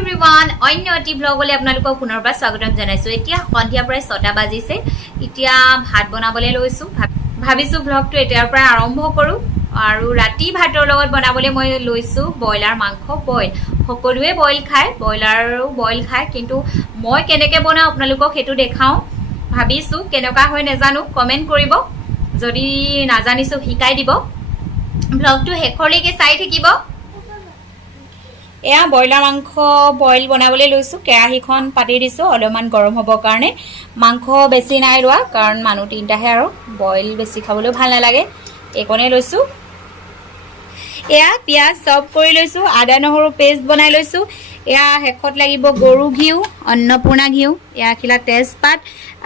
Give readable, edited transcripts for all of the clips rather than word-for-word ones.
Everyone অন্য এটি ব্লগলৈ আপোনালোকক পুনৰবাৰ স্বাগতম জনাইছো। এতিয়া সন্ধিয়া প্ৰায় 6টা বাজিছে। এতিয়া ভাত বনাবলৈ লৈছো। ভাবিছো ব্লগটো এতিয়াৰ পৰা আৰম্ভ কৰো আৰু ৰাতি ভাতৰ লগত বনাবলৈ মই লৈছো বয়লাৰ মাংস বইল। সকলোৱে বইল খায়, বয়লাৰো বইল খায়, কিন্তু মই কেনেকৈ বনাও আপোনালোকক সেইটো দেখাও। ভাবিছো কেনেকুৱা হয় নেজানো, কমেন্ট কৰিব। যদি নাজানিছো শিকাই দিব। ব্লগটো শেষলৈকে চাই থাকিব। এয়া বয়লাৰ মাংস বইল বনাবলৈ লৈছো। কেৰাহীখন পাতি দিছো অলপমান গৰম হ'বৰ কাৰণে। মাংস বেছি নাই লোৱা কাৰণ মানুহ 3টাহে আৰু বইল বেছি খাবলৈও ভাল নালাগে, এইকণে লৈছো। এয়া পিঁয়াজ চপ কৰি লৈছো, আদা নহৰু পেষ্ট বনাই লৈছো। এয়া শেষত লাগিব গৰু ঘিউ, অন্নপূৰ্ণা ঘিউ, এয়া খিলা তেজপাত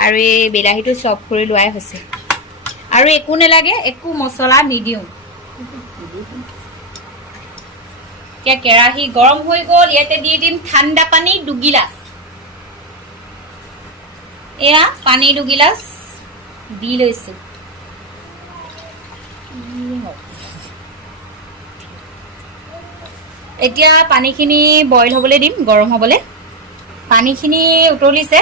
আৰু এই বিলাহীটো চপ কৰি লোৱাই হৈছে। আৰু একো নালাগে, একো মছলা নিদিওঁ। এতিয়া কেৰাহী গৰম হৈ গ'ল, ইয়াতে দি দিম ঠাণ্ডা পানী 2 গিলাচ। এয়া পানী 2 গিলাচ দি লৈছো। এতিয়া পানীখিনি বইল হ'বলৈ দিম, গৰম হ'বলৈ। পানীখিনি উতলিছে,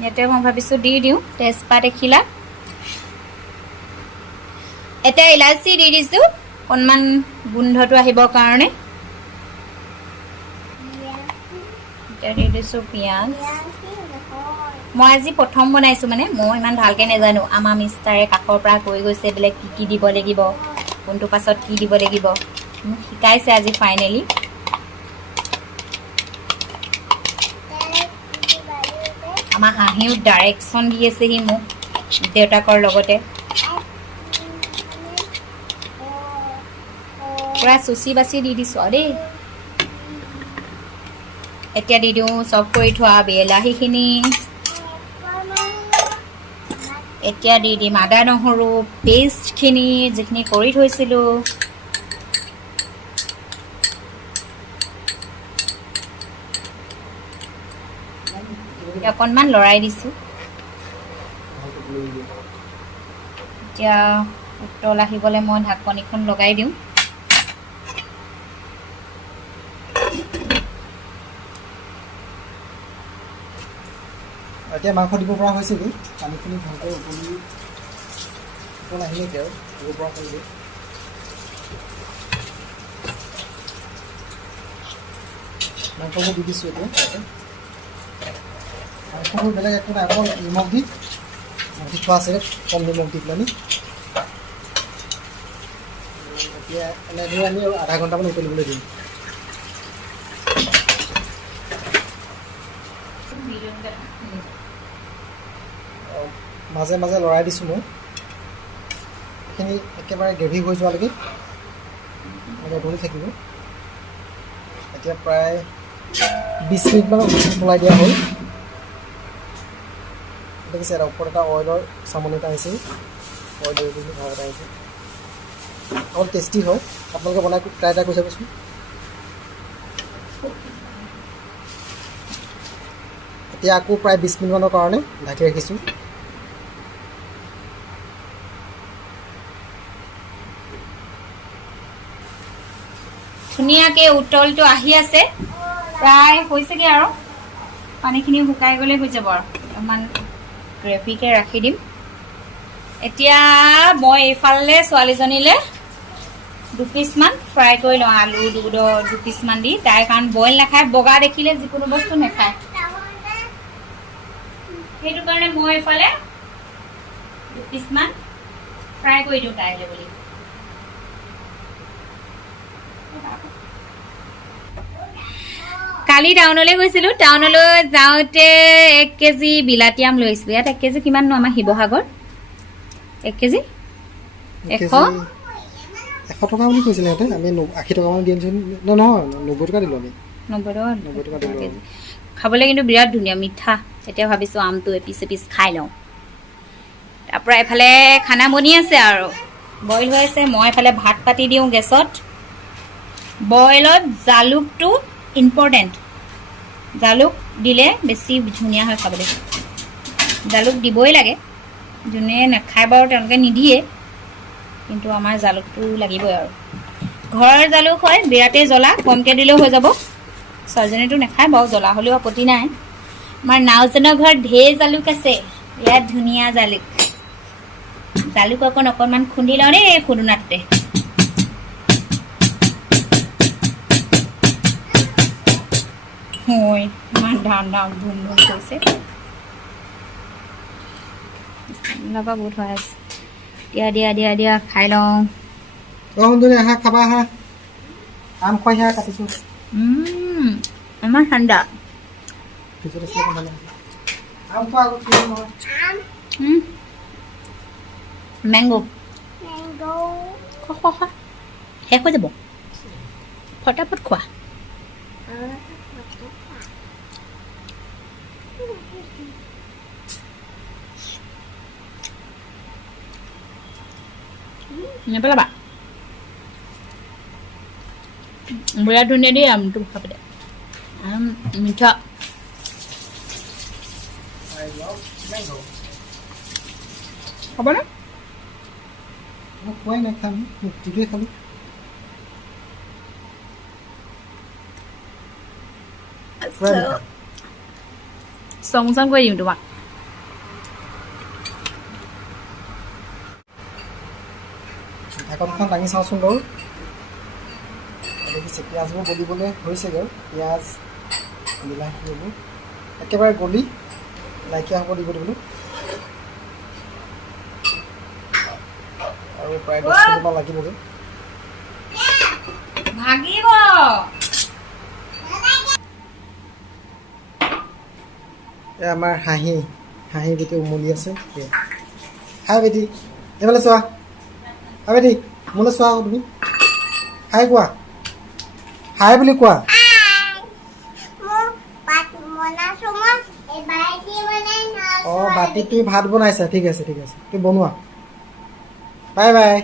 ইয়াতে মই ভাবিছো দি দিওঁ তেজপাত এখিলা। এতিয়া ইলাচি দি দিছো অকণমান গোন্ধটো আহিবৰ কাৰণে। দি দিছো পিঁয়াজ। মই আজি প্ৰথম বনাইছো, মানে মই ইমান ভালকে নাজানো। আমাৰ মিষ্টাৰে কাষৰ পৰা কৈ গৈছে বোলে কি কি দিব লাগিব, কোনটো পাছত কি দিব লাগিব, মোক শিকাইছে আজি ফাইনেলি। আমাৰ হাঁহিও ডাইৰেকশ্যন দি আছেহি মোক দেউতাকৰ লগতে। পুৰা চুচি বাচি দি দিছো আৰু দেই। এতিয়া দি দিওঁ চব কৰি থোৱা বিলাহীখিনি। এতিয়া দি দিম আদা নহৰু পেষ্টখিনি যিখিনি কৰি থৈছিলো। অকণমান লৰাই দিছো। এতিয়া উতল আহিবলৈ মই ঢাকনিখন লগাই দিওঁ। এতিয়া মাংস দিব পৰা হৈছে কি পানীখিনি ভালকৈ উতল আহিলে তেওঁ দিব পৰা হৈ গ'ল। মাংসবোৰ দি দিছোঁ এতিয়া তাতে। মাংসবোৰ বেলেগ একো নাই, অকল নিমখ দি থোৱা আছিলে, কম নিমখ দি পেলাই এতিয়া এনেদৰে আমি আৰু আধা ঘণ্টামান উতলিবলৈ দিম। মাজে মাজে লৰাই দিছোঁ মই, এইখিনি একেবাৰে গ্ৰেভি হৈ যোৱালৈকে উতলি থাকিব। এতিয়া প্ৰায় 20 মিনিটমান উতলাই দিয়া হ'ল। দেখিছে এটা ওপৰত এটা অইলৰ চামনি এটা আহিছে, অইল ভাগ এটা আহিছে। অলপ টেষ্টি হয়, আপোনালোকে বনাই ট্ৰাই এটা কৰি চাবচোন। এতিয়া আকৌ প্ৰায় 20 মিনিটমানৰ কাৰণে ঢাকি ৰাখিছোঁ। ধুনীয়াকৈ উতলটো আহি আছে, প্ৰায় হৈছেগৈ আৰু পানীখিনি শুকাই গ'লে হৈ যাব আৰু অকণমান গ্ৰেভিকৈ ৰাখি দিম। এতিয়া মই এইফালে ছোৱালীজনীলৈ 2 পিচমান ফ্ৰাই কৰি লওঁ, আলু 2 পিচমান দি। তাই কাৰণ বইল নাখায়, বগা দেখিলে যিকোনো বস্তু নাখায়, সেইটো কাৰণে মই এইফালে 2 পিচমান ফ্ৰাই কৰি দিওঁ তাইলৈ বুলি। কালি টাউনলৈ গৈছিলোঁ, টাউনলৈ যাওঁতে 1 কেজি বিলাতী আম লৈ আহিছিলোঁ। ইয়াত 1 কেজি কিমাননো আমাৰ শিৱসাগৰ? 1 কেজি 100 টকা বুলি কৈছিলে সিহঁতে, আমি 80 টকামান দি আনিছোঁ। নহয় 90 টকা দিলোঁ আমি। 90 টকা কেজি। খাবলৈ কিন্তু বিৰাট ধুনীয়া, মিঠা। এতিয়া ভাবিছোঁ আমটো এপিচ খাই লওঁ। তাৰপৰা এফালে খানা বনি আছে আৰু বইল হৈ আছে। মই এফালে ভাত পাতি দিওঁ গেছত। বইলত জালুকটো ইম্পৰ্টেণ্ট, জালুক দিলে বেছি ধুনীয়া হয় খাবলৈ। জালুক দিবই লাগে, যোনে নাখায় বাৰু তেওঁলোকে নিদিয়ে, কিন্তু আমাৰ জালুকটো লাগিবই আৰু। ঘৰৰ জালুক হয়, বিৰাটেই জ্বলা, কমকৈ দিলেও হৈ যাব। ছোৱালীজনীতো নাখায় বাৰু, জ্বলা হ'লেও আপত্তি নাই। আমাৰ নাওজনৰ ঘৰত ঢেৰ জালুক আছে, ইয়াত ধুনীয়া জালুক। জালুক অকণমান খুন্দি লওঁ দেই খুন্দুনাটোতে। হয়, ইমান ধাম ধুম ধুম কৰিছে, পৰা বহুত হৈ আছে। দিয়া খাই লওঁ। সুন্দৰী আহা, খাবা আহা, আম খুৱাই আহা, কাটিছোঁ। আমাৰ ঠাণ্ডা। আম খোৱা আগত মেংগো খোৱা শেষ হৈ যাব, ফটাফট খোৱা। নেপেলাবা, বিৰাট ধুনীয়া দেই আমটো খাবলৈ, আম মিঠা। হ'বনে? মই খোৱাই নাই, খাম ঠিকেই খালোঁ। চং কৰি দিম তোমাক। ঢাকনখন দাঙি চাওঁচোন বাৰু। দেখিছে পিঁয়াজবোৰ গলিবলৈ হৈছেগৈ আৰু, পিঁয়াজ বিলাহী এইবোৰ একেবাৰে গলি নাইকিয়া হ'ব দিব দিবলৈ। আৰু প্ৰায় 10 মিনিটমান লাগিবগৈ। ভাগিব আমাৰ হাঁহি বেটি উমলি আছে। হাই বেটি, এইফালে চোৱা। হাই বেটি, মোলৈ চোৱা আকৌ তুমি। হাই কোৱা, হাই বুলি কোৱা। অঁ, বাতিত তুমি ভাত বনাইছা, ঠিক আছে তুমি বনোৱা। Bye bye.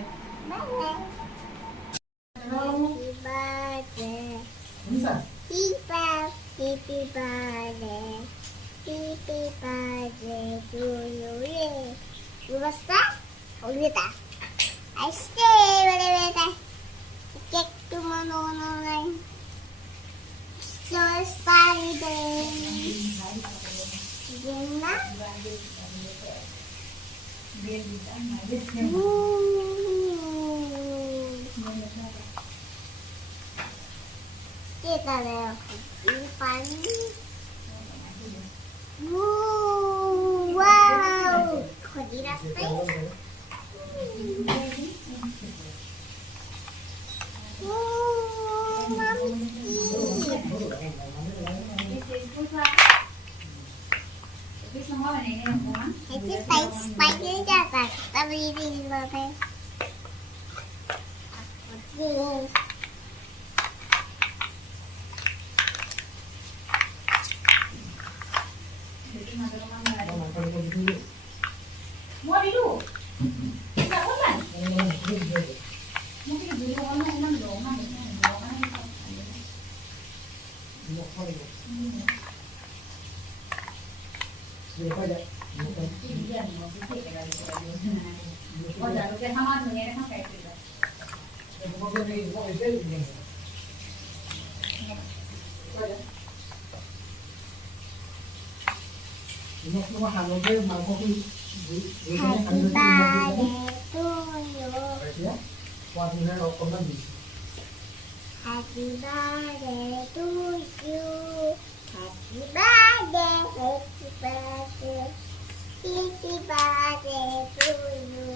Happy birthday to you. Happy birthday, happy birthday. Happy birthday to you.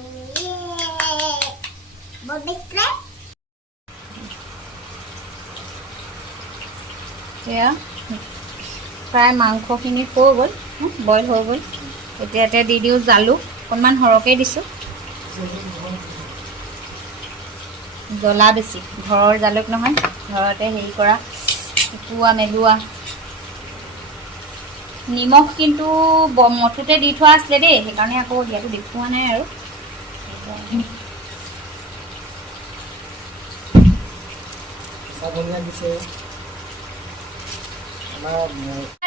Yeah. Bobby Crab. এয়া প্ৰায় মাংসখিনি হৈ গ'ল, বইল হৈ গ'ল। এতিয়া দি দিওঁ জালুক, অকণমান সৰহকৈ দিছোঁ। জ্বলা বেছি, ঘৰৰ জালুক নহয়, ঘৰতে হেৰি কৰা, শুকুওৱা মেলোৱা। নিমখ কিন্তু মঠুতে দি থোৱা আছিলে দেই, সেইকাৰণে আকৌ ইয়াতো দেখুওৱা নাই আৰু।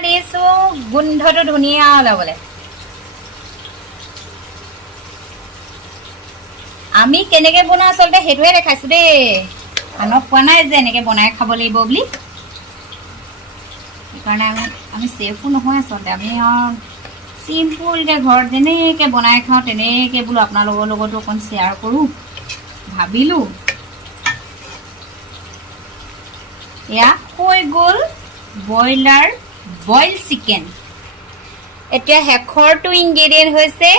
দিছোঁ গোন্ধটো ধুনীয়া ওলাবলৈ। আমি কেনেকৈ বনাওঁ আচলতে সেইটোৱে দেখাইছোঁ দেই, আনক কোৱা নাই যে এনেকৈ বনাই খাব লাগিব বুলি। সেইকাৰণে আমি চেফো নহয় আচলতে আমি চিম্পুলকৈ ঘৰত যেনেকৈ বনাই খাওঁ তেনেকৈ বোলো আপোনালোকৰ লগতো অকণ শ্বেয়াৰ কৰোঁ ভাবিলোঁ। এয়া হৈ গ'ল ব্ৰইলাৰ বইল চিকেন। এতিয়া শেষৰটো ইনগ্ৰেডিয়েণ্ট হৈছে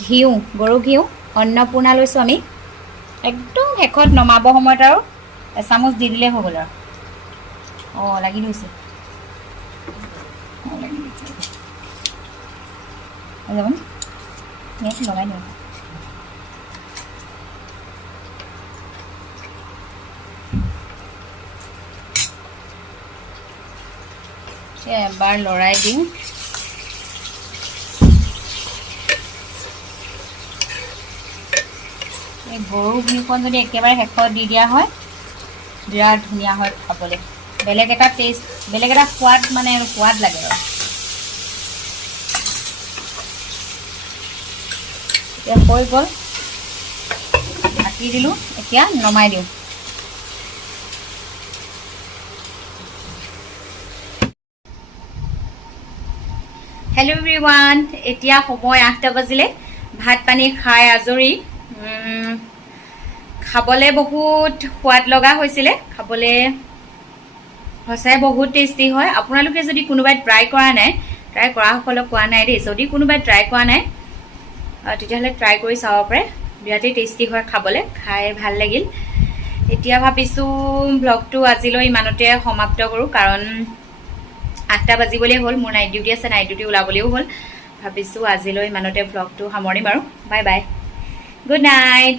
ঘিউ, গৰু ঘিউ। অন্নপূৰ্ণা লৈছোঁ আমি। একদম শেষত নমাব সময়ত আৰু এচামুচ দি দিলেই হৈ গ'ল আৰু। লাগি গৈছে যাব নেট লগাই দিওঁ। এবাৰ লৰাই দিওঁ। এই গৰু ঘিউকণ যদি একেবাৰে শেষত দি দিয়া হয় বিৰাট ধুনীয়া হয় খাবলৈ। বেলেগ এটা টেষ্ট, বেলেগ এটা সোৱাদ মানে সোৱাদ লাগে আৰু। এতিয়া হৈ গ'ল, ঢাকি দিলোঁ। এতিয়া নমাই দিওঁ। হেল্ল' এভৰিৱান, এতিয়া সময় 8টা বাজিলে। ভাত পানী খাই আজৰি। খাবলৈ বহুত সোৱাদ লগা হৈছিলে, খাবলৈ সঁচাই বহুত টেষ্টি হয়। আপোনালোকে যদি কোনোবাই ট্ৰাই কৰা নাই, ট্ৰাই কৰাসকলক কোৱা নাই দেই, যদি কোনোবাই ট্ৰাই কৰা নাই তেতিয়াহ'লে ট্ৰাই কৰি চাব পাৰে। বিৰাটেই টেষ্টি হয় খাবলৈ, খাই ভাল লাগিল। এতিয়া ভাবিছোঁ ব্লগটো আজিলৈ ইমানতে সমাপ্ত কৰোঁ, কাৰণ 8টা বাজিবলৈ হ'ল। মোৰ নাইট ডিউটি আছে, নাইট ডিউটি ওলাবলৈও হ'ল। ভাবিছোঁ আজিলৈ ইমানতে ব্লগটো সামৰিম আৰু। Bye bye, good night.